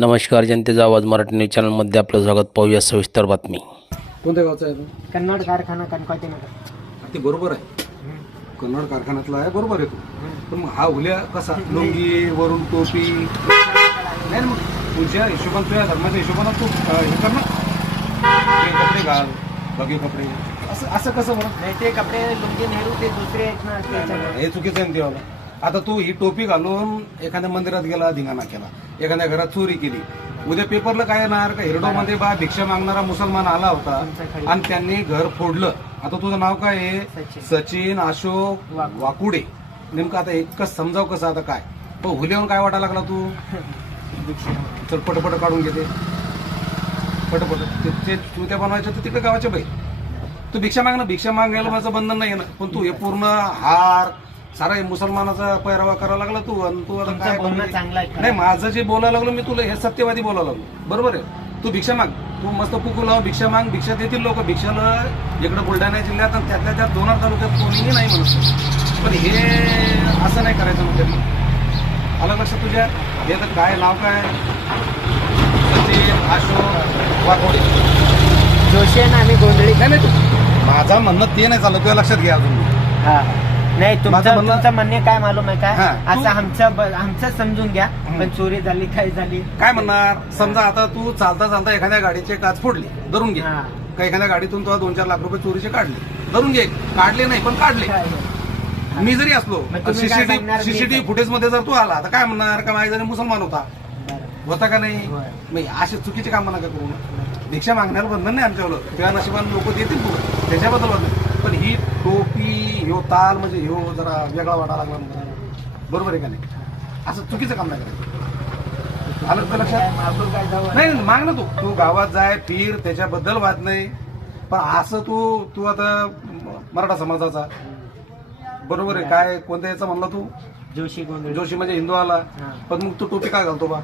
नमस्कार जनतेचा आवाज मराठी न्यूज चॅनलमध्ये आपलं स्वागत. पाहूया सविस्तर बातमी. कोणत्या गावचा आहे तो? कन्नड कारखाना कणकवती नगर. ते बरोबर आहे. कन्नड कारखान्यातला आहे बरोबर आहे तो. पण मग हा उल्या कसा? लुंगी वरून टोपी? नाही ना मग तुझ्या हिशोबान तुझ्या धर्माच्या हिशोबानं तू अं, हे कर ना. हे कपडे घाल बगे कपडे. असं असं कसं बरं? नाही ते कपडे लुंगी नेहरू ते दुसरे आहेत ना त्याच्यामुळे. हे चुकीचं आहे ना तेव्हा आता तू ही टोपी घालून एखाद्या मंदिरात गेला धिंगाणा केला. एखाद्या घरात चोरी केली. उद्या पेपरला काय येणार? का हिरडोमध्ये बा भिक्षा मागणारा मुसलमान आला होता आणि त्यांनी घर फोडलं. आता तुझं नाव काय आहे? सचिन. अशोक वाकुडे. नेमकं आता एकच समजाव कसं आता काय? तो हुल्यावर काय वाटायला लागला तू? चल पटपट काढून घेते. पटपट. ते- ते त्या बनवायचं तर तिकडे गावाच्या बाई तू भिक्षा माग ना भिक्षा मागायला माझं बंधन नाही ना. पण तू हे पूर्ण हार सारा हे मुसलमानाचा पैरावा करायला लागला तू आणि तू आता तुमचं काय बोलणं बनवली? चांगलं आहे खरं. नाही माझं जे बोलायला लागलो मी तुला हे सत्यवादी बोलायला लागलो. बरोबर आहे? तू भिक्षा माग. तू मस्त पुकू लाव भिक्षा माग. भिक्षा देतील लोक. भिक्षाला इकडे बुलढाणा जिल्ह्यात आणि त्यातल्या त्यात दोन तालुक्यात कोणीही नाही म्हणत. पण हे असं नाही करायचं म्हणजे आलं लक्षात तुझ्या? हे तर काय नाव काय? सचिन अशोक वाघोडे. जोशी आहे ना आम्ही गोंधळी. नाही नाही तू माझा म्हणणं ते नाही चाललं तुझ्या लक्षात घ्या अजून. हा. नाही माझं तुमचं म्हणणं- तुमचं म्हणणे काय मालूम आहे काय हा, तू- असं आमचं ब- आमचं समजून घ्या. पण चोरी झाली काय झाली? काय म्हणणार? समजा आता तू चालता चालता एखाद्या गाडीचे काच फोडली धरून घे. हा. का एखाद्या गाडीतून तुला दोन चार लाख रुपये चोरीचे काढले? धरून घे. काढले नाही पण काढले. काय? मी जरी असलो मग तुम्ही काय सीसीटीव्ही? मी सीसीटीव्ही काय- फुटेजमध्ये जर तू आला तर काय म्हणणार? का माझ्या जरी मुसलमान होता. होता का नाही? होय. मग असे चुकीचे काम नका करू. भिक्षा मागण्याला बंधन नाही आमच्यावर. त्या नशिबाने लोक देतील तुला त्याच्याबद्दल बंधन. ह्यो ताल म्हणजे ह्यो जरा वेगळा वाटा लागला. बरोबर आहे का नाही? असं चुकीचं काम नाही करायचं. आलं तुझ्या लक्षात? नाही माग ना तू. तू गावात जाय फिर त्याच्याबद्दल वाद नाही. पण असं तू तू आता मराठा समाजाचा. बरोबर आहे काय कोणत्या याचा म्हणला तू? जोशी जोशी म्हणजे हिंदू आला. पण मग तू टोपी काय घालतो बा?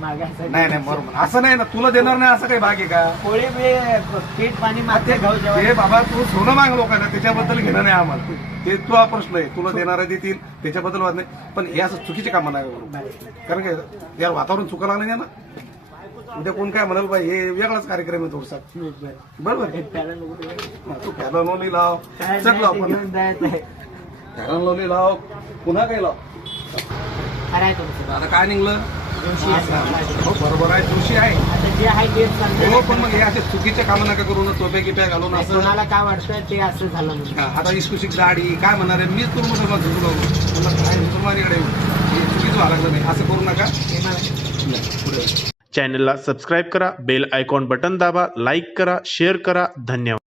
मागायचं नाही नाही बरोबर. असं नाही ना तुला देणार नाही असं काही भाग आहे का? पोळे बिळे पीठ पाणी मागते घाऊ ते जेव्हा बाबा तू सोनं माग लोकांना त्याच्याबद्दल घेणं नाही आम्हाला. ते तुझा प्रश्न आहे. तुला देणारे देतील त्याच्याबद्दल वाद नाही. पण हे असं चुकीचे कामं नाही करू. कारण काय यार वातावरण चुका लागलं नाही ना? उद्या कोण काय म्हणाल बाई हे वेगळाच कार्यक्रम आहे थोडसा. बरोबर. हा, तू फॅलन लोली लाव. चट लाव पण. लोली लाव. पुन्हा काही लाव. खरं आहे तुमचं आता काय निघलं. हो बरोबर आहे जोशी आहे. आता जे आहे तेच सांगते. हो पण मग हे असे चुकीचे कामं नका करून टोप्या गिप्या घालून असं. कोणाला काय वाटतं ते असं झालं म्हणून हा, आता इस्कुशिक दाढी काय म्हणणार आहे मीच करून मुसलमान झुकलो काय हे चुकीचं व्हायला लागलं नाही असं करू नका. हे मला पुढे. चॅनलला सबस्क्राईब करा बेल आयकॉन बटन दाबा लाईक करा शेअर करा. धन्यवाद.